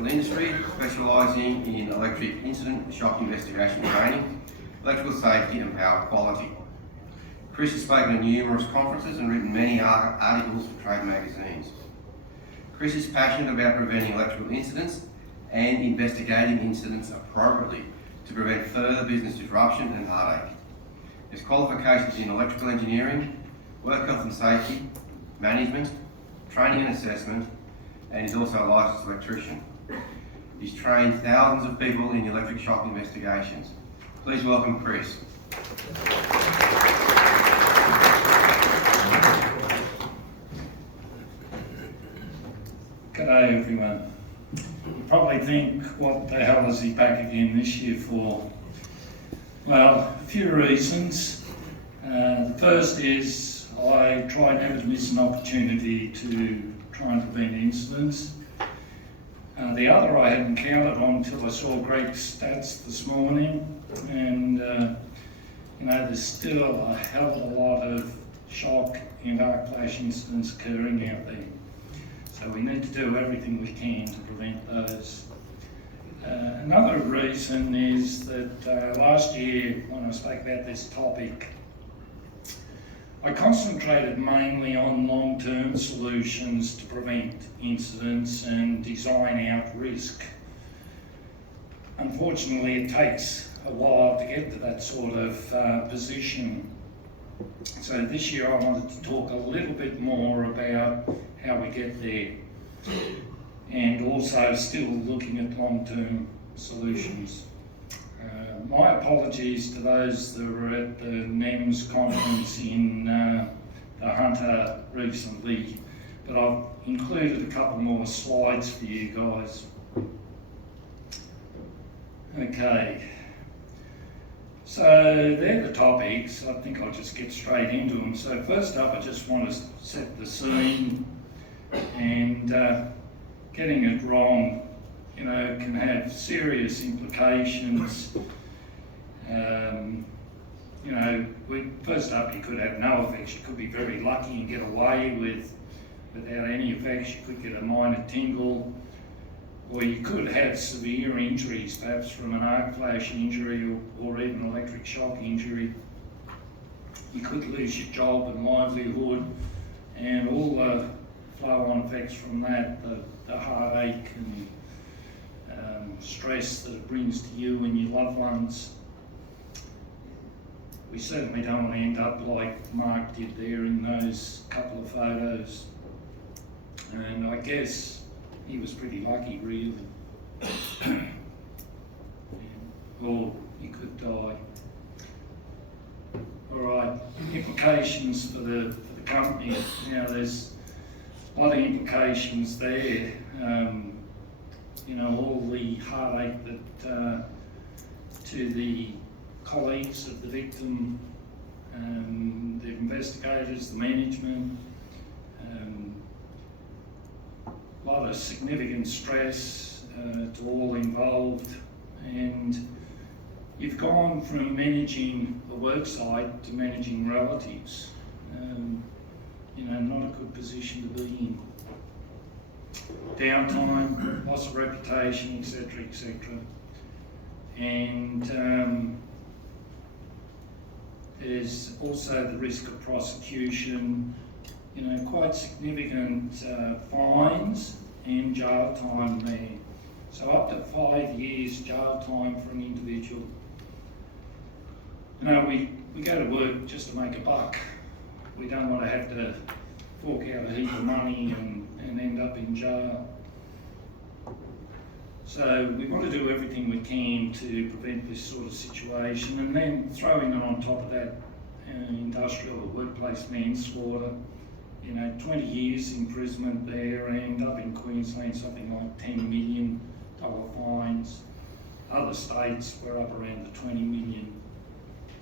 electrical industry, specialising in electric incident shock investigation training, electrical safety and power quality. Chris has spoken at numerous conferences and written many articles for trade magazines. Chris is passionate about preventing electrical incidents and investigating incidents appropriately to prevent further business disruption and heartache. His qualifications in electrical engineering, work health and safety, management, training and assessment, and is also a licensed electrician. He's trained thousands of people in electric shock investigations. Please welcome Chris. G'day everyone. You probably think, what the hell is he back again this year for? Well, a few reasons. The first is I try never to miss an opportunity to try and prevent incidents. The other I hadn't counted on until I saw Greg's stats this morning, and there's still a hell of a lot of shock and arc flash incidents occurring out there. So we need to do everything we can to prevent those. Another reason is that last year when I spoke about this topic, I concentrated mainly on long-term solutions to prevent incidents and design out risk. Unfortunately, it takes a while to get to that sort of position. So this year I wanted to talk a little bit more about how we get there, and also still looking at long-term solutions. My apologies to those that were at the NEMS conference in the Hunter recently, but I've included a couple more slides for you guys. Okay, so they're the topics. I think I'll just get straight into them. So first up, I just want to set the scene, and getting it wrong, can have serious implications. First up, you could have no effects. You could be very lucky and get away without any effects. You could get a minor tingle, or you could have severe injuries, perhaps from an arc flash injury or even electric shock injury. You could lose your job and livelihood, and all the flow-on effects from that, the heartache and stress that it brings to you and your loved ones. We certainly don't want to end up like Mark did there in those couple of photos. And I guess he was pretty lucky, really. Or he could die. All right, implications for the company. Now, there's a lot of implications there. All the heartache that to the colleagues of the victim, the investigators, the management, a lot of significant stress to all involved, and you've gone from managing the worksite to managing relatives. Not a good position to be in. Downtime, loss of reputation, etc., etc. And there's also the risk of prosecution, quite significant fines and jail time there. So up to 5 years jail time for an individual. We go to work just to make a buck. We don't want to have to fork out a heap of money and end up in jail. So we want to do everything we can to prevent this sort of situation, and then throwing it on top of that industrial or workplace manslaughter, 20 years imprisonment there, and up in Queensland something like $10 million fines. Other states were up around the $20 million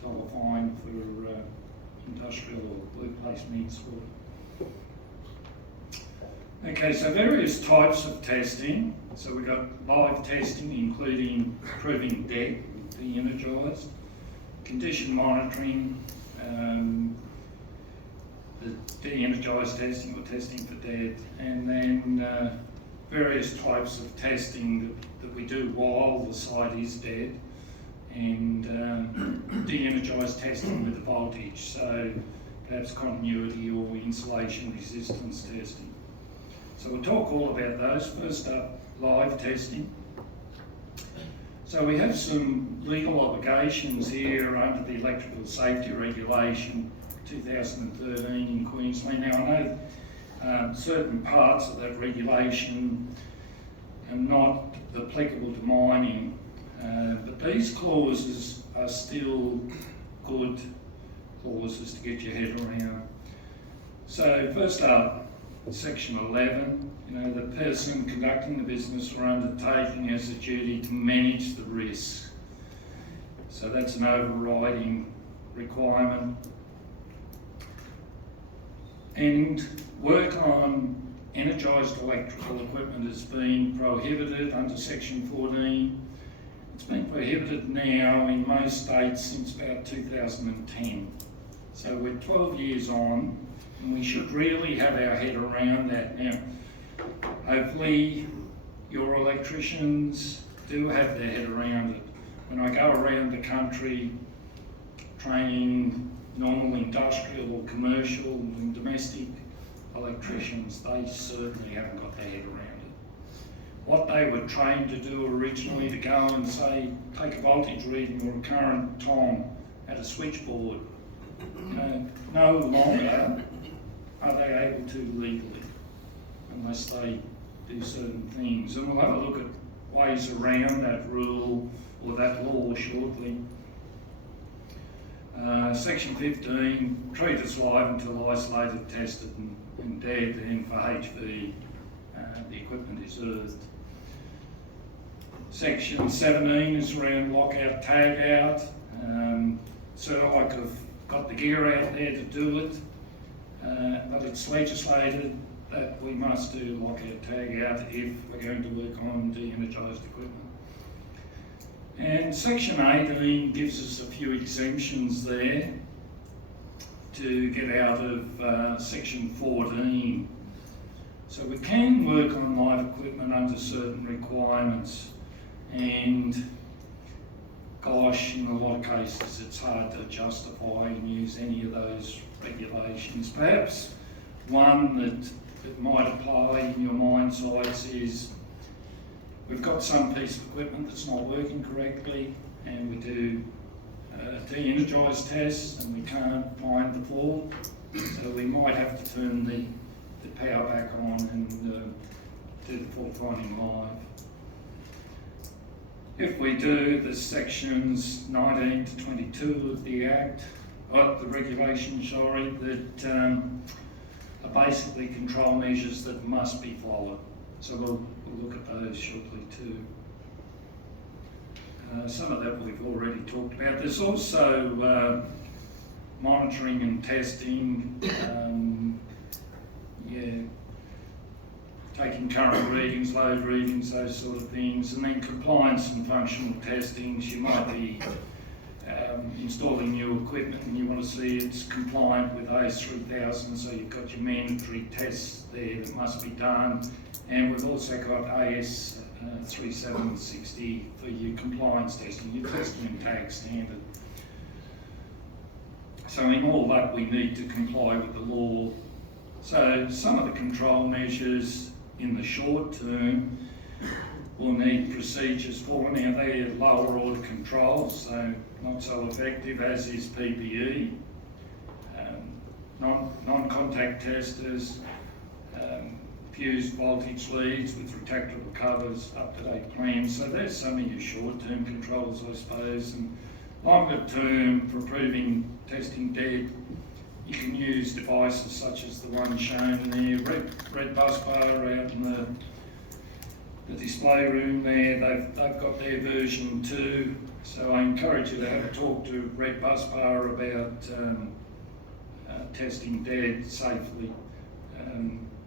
fine for industrial or workplace manslaughter. Okay, so various types of testing. So we've got live testing, including proving dead, de-energised, condition monitoring, the de-energised testing or testing for dead, and then various types of testing that we do while the site is dead, and de-energised testing with the voltage, so perhaps continuity or insulation resistance testing. So we'll talk all about those. First up, live testing. So we have some legal obligations here under the Electrical Safety Regulation 2013 in Queensland. Now I know certain parts of that regulation are not applicable to mining, but these clauses are still good clauses to get your head around. So first up, Section 11, the person conducting the business or undertaking has a duty to manage the risk. So that's an overriding requirement. And work on energised electrical equipment has been prohibited under Section 14. It's been prohibited now in most states since about 2010. So we're 12 years on, and we should really have our head around that. Now, hopefully your electricians do have their head around it. When I go around the country training normal industrial or commercial and domestic electricians, they certainly haven't got their head around it. What they were trained to do originally, to go and say, take a voltage reading or a current tom at a switchboard, no longer are they able to legally, unless they do certain things. And we'll have a look at ways around that rule or that law shortly. Section 15, treat as live until isolated, tested and dead, and for HV the equipment is earthed. Section 17 is around lockout, tag out. So I could have got the gear out there to do it, but it's legislated that we must do lockout, tag out if we're going to work on de-energised equipment. And Section 18 gives us a few exemptions there to get out of Section 14. So we can work on live equipment under certain requirements, and gosh, in a lot of cases it's hard to justify and use any of those regulations. Perhaps one that might apply in your mine sites is we've got some piece of equipment that's not working correctly, and we do de-energised tests and we can't find the fault, so we might have to turn the power back on and do the fault finding live. If we do the sections 19 to 22 of the Act, the regulation, sorry, that are basically control measures that must be followed. So we'll look at those shortly too. Some of that we've already talked about. There's also monitoring and testing, taking current readings, load readings, those sort of things, and then compliance and functional testings. You might be installing new equipment and you want to see it's compliant with AS 3000, so you've got your mandatory tests there that must be done. And we've also got AS 3760 for your compliance testing, your testing and tag standard. So in all that we need to comply with the law. So some of the control measures in the short term will need procedures for. Now they're lower order controls, so not so effective, as is PPE. Non-contact testers, fused voltage leads with retractable covers, up-to-date plans. So there's some of your short-term controls, I suppose. And longer term, for proving testing dead, you can use devices such as the one shown there. Red bus bar out in the display room there, they've got their version 2. So I encourage you to have a talk to Red Bus Bar about testing dead safely.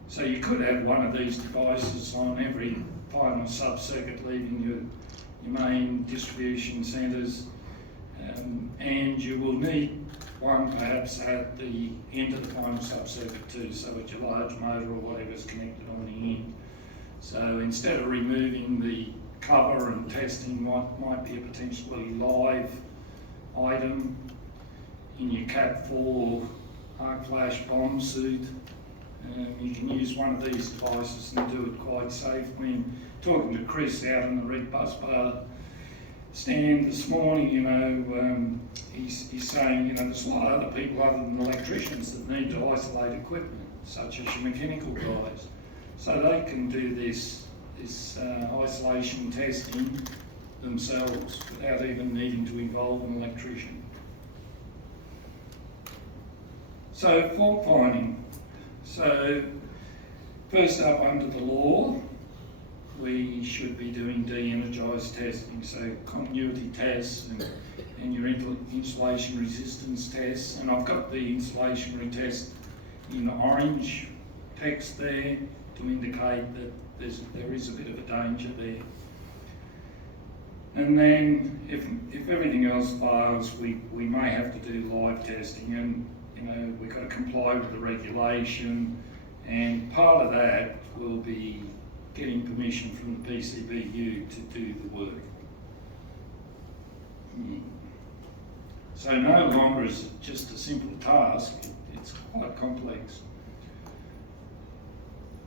So you could have one of these devices on every final sub-circuit leaving your main distribution centres, and you will need one perhaps at the end of the final sub-circuit too, so at your large motor or whatever's connected on the end. So instead of removing the cover and testing what might be a potentially live item in your Cat 4 arc flash bomb suit, you can use one of these devices and do it quite safely. And talking to Chris out in the Red Bus Bar stand this morning, he's saying, there's a lot of other people other than electricians that need to isolate equipment, such as your mechanical guys. So they can do this isolation testing themselves without even needing to involve an electrician. So fault finding. So first up, under the law, we should be doing de-energised testing, so continuity tests and your insulation resistance tests. And I've got the insulation test in orange text there to indicate that there is a bit of a danger there. And then if everything else fails, we may have to do live testing, and we've got to comply with the regulation, and part of that will be getting permission from the PCBU to do the work. So no longer is it just a simple task, it's quite complex.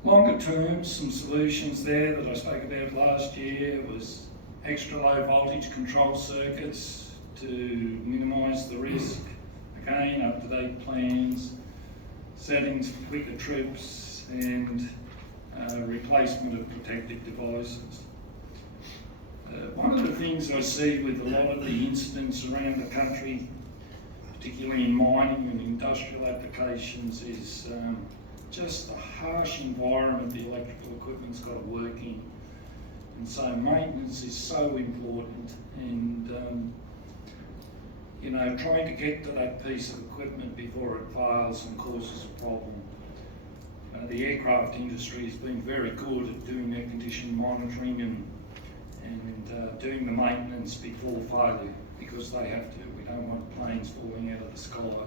Longer term, some solutions there that I spoke about last year was extra low voltage control circuits to minimise the risk. Again, up-to-date plans, settings for quicker trips, and replacement of protective devices. One of the things I see with a lot of the incidents around the country, particularly in mining and industrial applications, is just the harsh environment the electrical equipment's got to work in. And so maintenance is so important, and trying to get to that piece of equipment before it fails and causes a problem. The aircraft industry has been very good at doing their condition monitoring and doing the maintenance before failure, because they have to. We don't want planes falling out of the sky.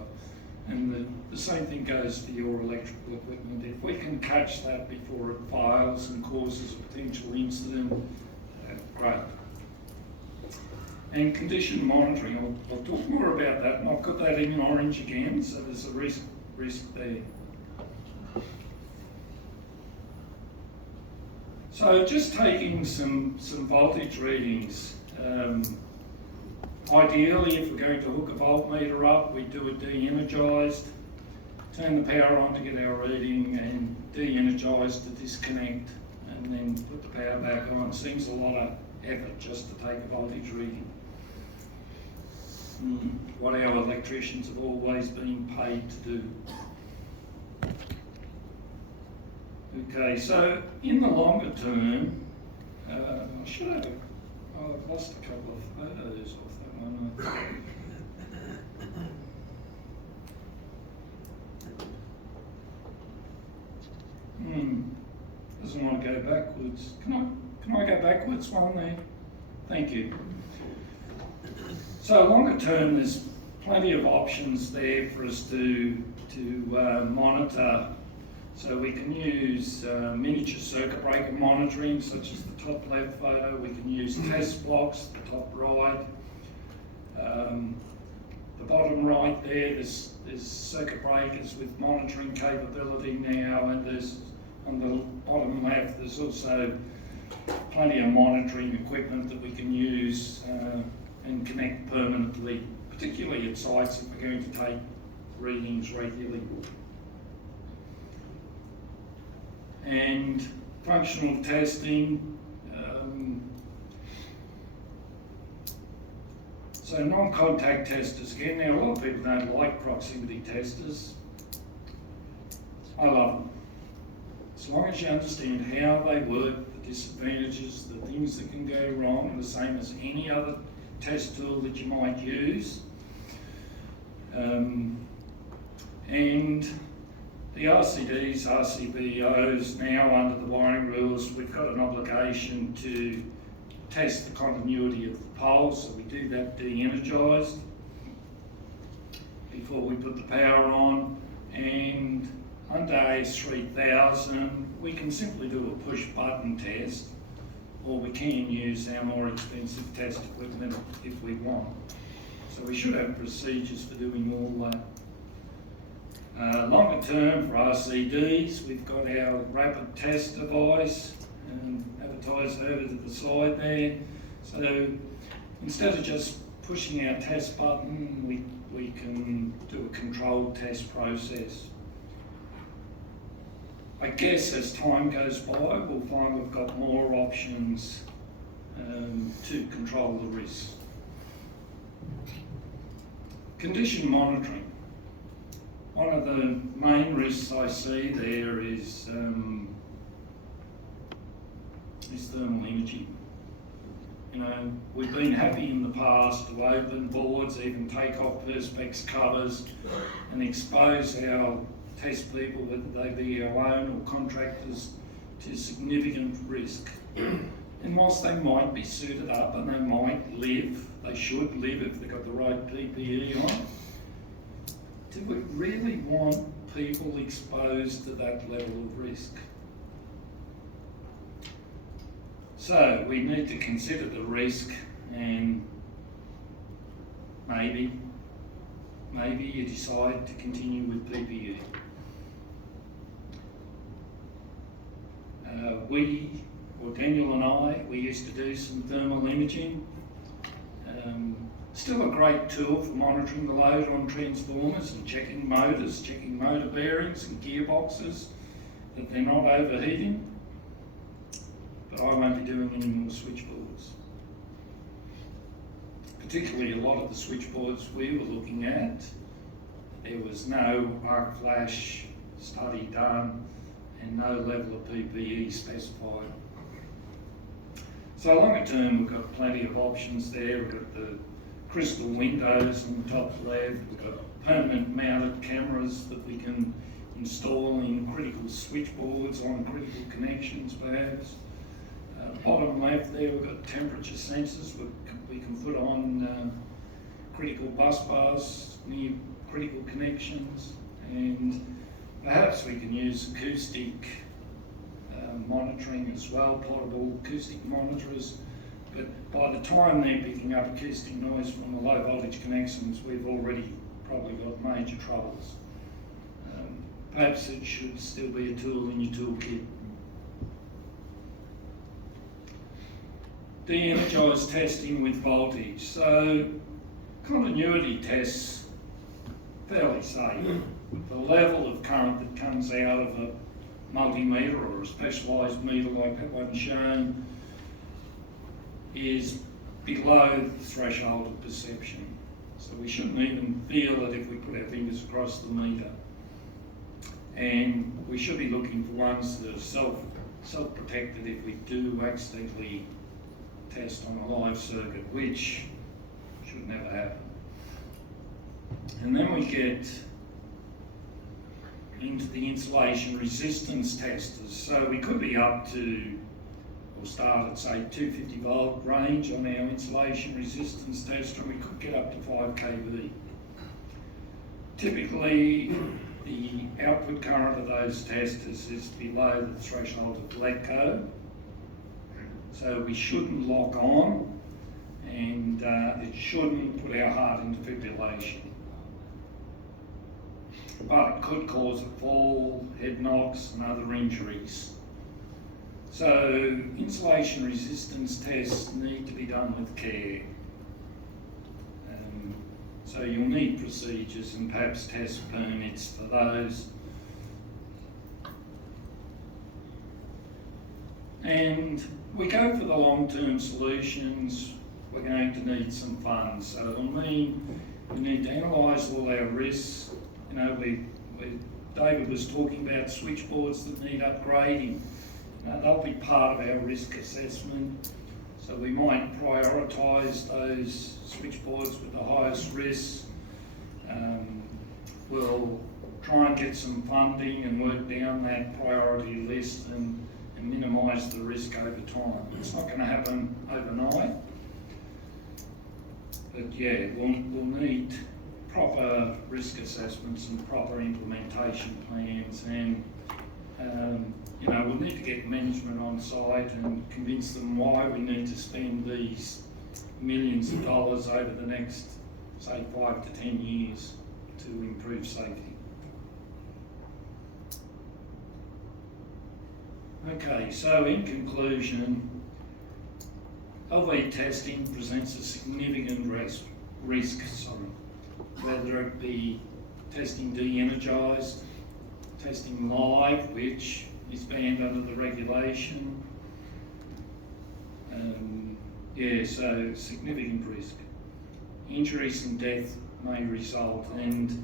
And the same thing goes for your electrical equipment. If we can catch that before it fails and causes a potential incident, great. And condition monitoring, I'll talk more about that, and I've got that in orange again, so there's a risk there. So just taking some voltage readings. Ideally, if we're going to hook a voltmeter up, we do it de-energised, turn the power on to get our reading, and de-energise to disconnect, and then put the power back on. It seems a lot of effort just to take a voltage reading. What our electricians have always been paid to do. Okay, so in the longer term, I should have, I've lost a couple of photos off that one. Doesn't want to go backwards. Can I go backwards one there? Thank you. So longer term, there's plenty of options there for us to monitor. So we can use miniature circuit breaker monitoring, such as the top left photo. We can use test blocks, the top right. The bottom right there's circuit breakers with monitoring capability now, and there's on the bottom left there's also plenty of monitoring equipment that we can use and connect permanently, particularly at sites if we're going to take readings regularly. And functional testing. So non-contact testers, again, now a lot of people don't like proximity testers. I love them. As long as you understand how they work, the disadvantages, the things that can go wrong, the same as any other test tool that you might use. And the RCDs, RCBOs, now under the wiring rules, we've got an obligation to test the continuity of the pole, so we do that de-energised before we put the power on, and under AS3000, we can simply do a push button test, or we can use our more expensive test equipment if we want. So we should have procedures for doing all that. Longer term for RCDs, we've got our rapid test device advertised over to the side there. So instead of just pushing our test button, we can do a controlled test process. I guess as time goes by, we'll find we've got more options to control the risk. Condition monitoring. One of the main risks I see there is thermal imaging. You know, we've been happy in the past to open boards, even take off perspex covers and expose our test people, whether they be our own or contractors, to significant risk. And whilst they might be suited up and they might live, they should live if they've got the right PPE on, do we really want people exposed to that level of risk? So we need to consider the risk, and maybe you decide to continue with PPE. Daniel and I, we used to do some thermal imaging. Still a great tool for monitoring the load on transformers and checking motors, checking motor bearings and gearboxes, that they're not overheating. But I won't be doing any more switchboards. Particularly a lot of the switchboards we were looking at, there was no arc flash study done and no level of PPE specified. So longer term, we've got plenty of options there. We've got the crystal windows on the top left. We've got permanent mounted cameras that we can install in critical switchboards on critical connections perhaps. Bottom left there, we've got temperature sensors we can put on critical bus bars near critical connections, and perhaps we can use acoustic monitoring as well, portable acoustic monitors. But by the time they're picking up acoustic noise from the low voltage connections, we've already probably got major troubles. Perhaps it should still be a tool in your toolkit. De-energised testing with voltage. So continuity tests, fairly safe. The level of current that comes out of a multimeter or a specialised meter like that one shown is below the threshold of perception. So we shouldn't even feel it if we put our fingers across the meter. And we should be looking for ones that are self-protected if we do accidentally test on a live circuit, which should never happen. And then we get into the insulation resistance testers. So we could be up to, or start at say 250 volt range on our insulation resistance tester, and we could get up to 5 kV. Typically, the output current of those testers is below the threshold of lead code. So we shouldn't lock on, and it shouldn't put our heart into fibrillation. But it could cause a fall, head knocks and other injuries. So insulation resistance tests need to be done with care. So you'll need procedures and perhaps test permits for those. And we go for the long-term solutions, we're going to need some funds. So it'll mean we need to analyse all our risks. You know, David was talking about switchboards that need upgrading. They'll be part of our risk assessment. So we might prioritise those switchboards with the highest risk. We'll try and get some funding and work down that priority list and minimise the risk over time. It's not going to happen overnight. But yeah, we'll need proper risk assessments and proper implementation plans, and we'll need to get management on site and convince them why we need to spend these millions of dollars over the next, say, 5 to 10 years to improve safety. Okay, so in conclusion, LV testing presents a significant risk, whether it be testing de-energised, testing live, which is banned under the regulation. So significant risk. Injuries and death may result, and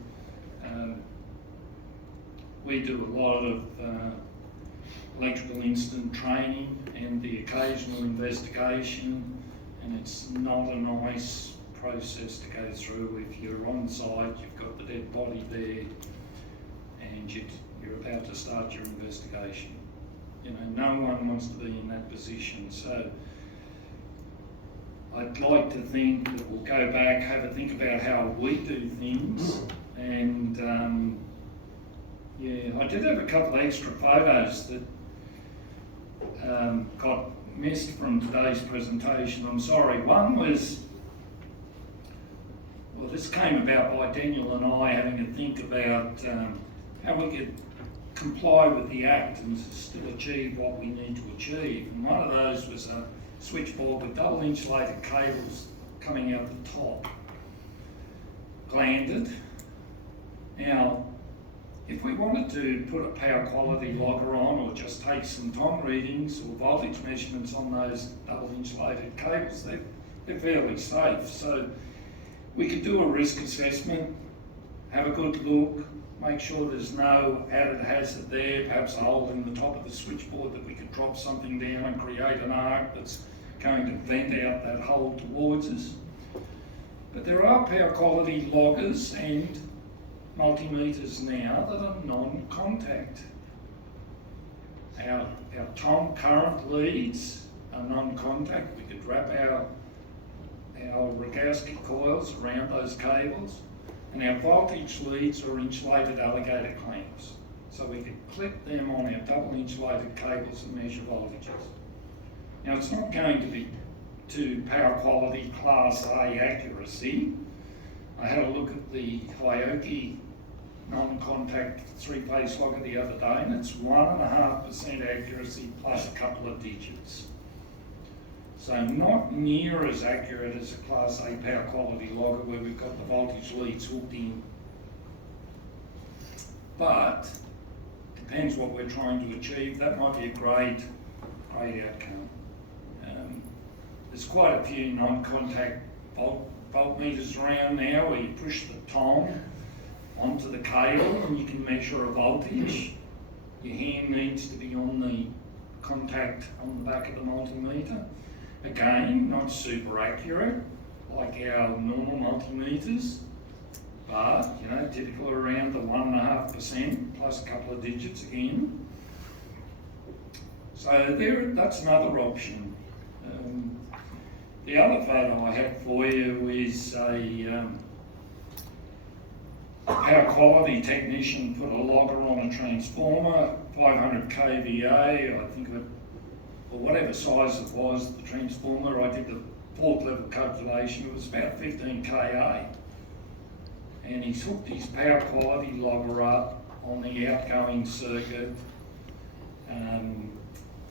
we do a lot of electrical incident training and the occasional investigation, and it's not a nice process to go through. If you're on site, you've got the dead body there, and you're about to start your investigation. No one wants to be in that position. So I'd like to think that we'll go back, have a think about how we do things, and I did have a couple of extra photos that got missed from today's presentation. I'm sorry. One was, well, this came about by Daniel and I having a think about how we could comply with the Act and still achieve what we need to achieve. And one of those was a switchboard with double insulated cables coming out the top, glanded. Now, if we wanted to put a power quality logger on, or just take some tom readings or voltage measurements on those double insulated cables, they're fairly safe. So we could do a risk assessment, have a good look, make sure there's no added hazard there, perhaps a hole in the top of the switchboard that we could drop something down and create an arc that's going to vent out that hole towards us. But there are power quality loggers and multimeters now that are non-contact. Our tom current leads are non-contact. We could wrap our Rogowski coils around those cables, and our voltage leads are insulated alligator clamps. So we could clip them on our double insulated cables and measure voltages. Now, it's not going to be to power quality class A accuracy. I had a look at the Hioki non-contact three-phase logger the other day, and it's 1.5% accuracy plus a couple of digits. So not near as accurate as a Class A power quality logger where we've got the voltage leads hooked in. But depends what we're trying to achieve. That might be a great outcome. There's quite a few non-contact voltmeters around now where you push the tom onto the cable and you can measure a voltage. Your hand needs to be on the contact on the back of the multimeter. Again, not super accurate like our normal multimeters, but typical around the 1.5% plus a couple of digits again. So that's another option. The other photo I had for you is a power quality technician put a logger on a transformer, 500 kVA, I think, or whatever size it was, the transformer. I did the fourth level calculation, it was about 15 kA. And he's hooked his power quality logger up on the outgoing circuit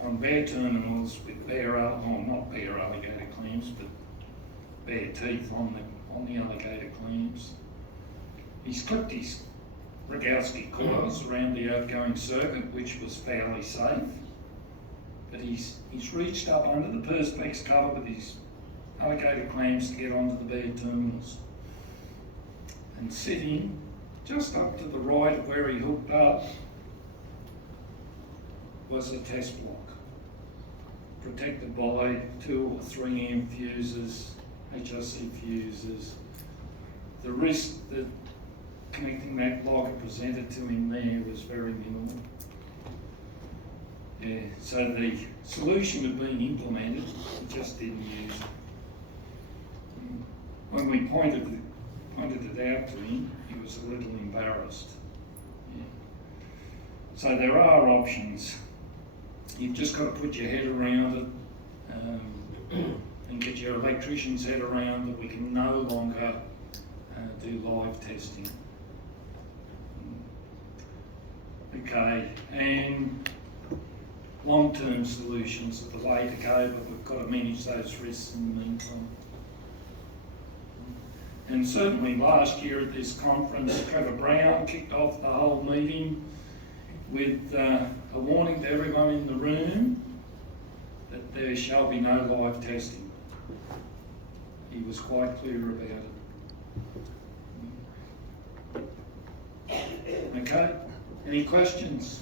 on bare terminals with not bare alligator clamps, but bare teeth on the alligator clamps. He's clipped his Rogowski coils around the outgoing circuit, which was fairly safe. But he's reached up under the perspex cover with his alligator clamps to get onto the bare terminals. And sitting just up to the right of where he hooked up was a test block, protected by 2 or 3 amp fuses, HRC fuses. The risk that connecting that logger presented to him there was very minimal. So the solution had been implemented, it just didn't use it. When we pointed pointed it out to him, he was a little embarrassed. Yeah. So there are options. You've just got to put your head around it and get your electrician's head around that we can no longer do live testing. Okay, and long-term solutions at the later go, but we've got to manage those risks in the meantime. And certainly last year at this conference, Trevor Brown kicked off the whole meeting with a warning to everyone in the room that there shall be no live testing. He was quite clear about it. Okay, any questions?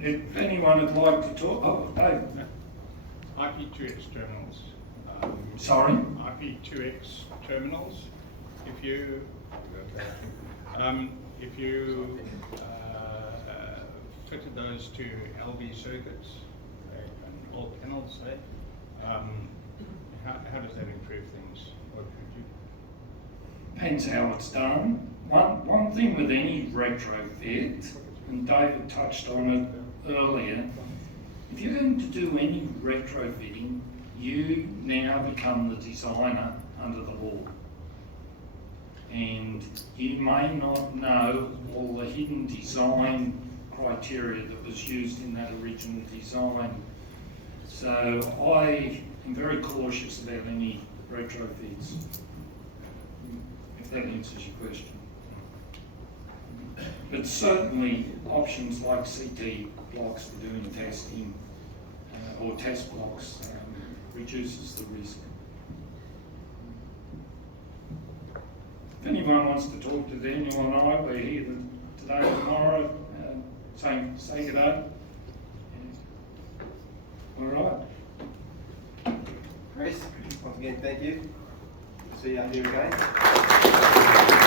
If anyone would like to talk, oh, Dave. IP2X terminals. Sorry? IP2X terminals. If you fitted those to LV circuits and all panels, say, how does that improve things? What could you? Depends how it's done. One thing with any retrofit, and David touched on it earlier, if you're going to do any retrofitting, you now become the designer under the law. And you may not know all the hidden design criteria that was used in that original design. So I am very cautious about any retrofits, if that answers your question. But certainly options like CT blocks for doing testing or test blocks reduces the risk. If anyone wants to talk to Daniel and I, we're here today and tomorrow, say good day. All right. Chris, once again, thank you. See you out here again.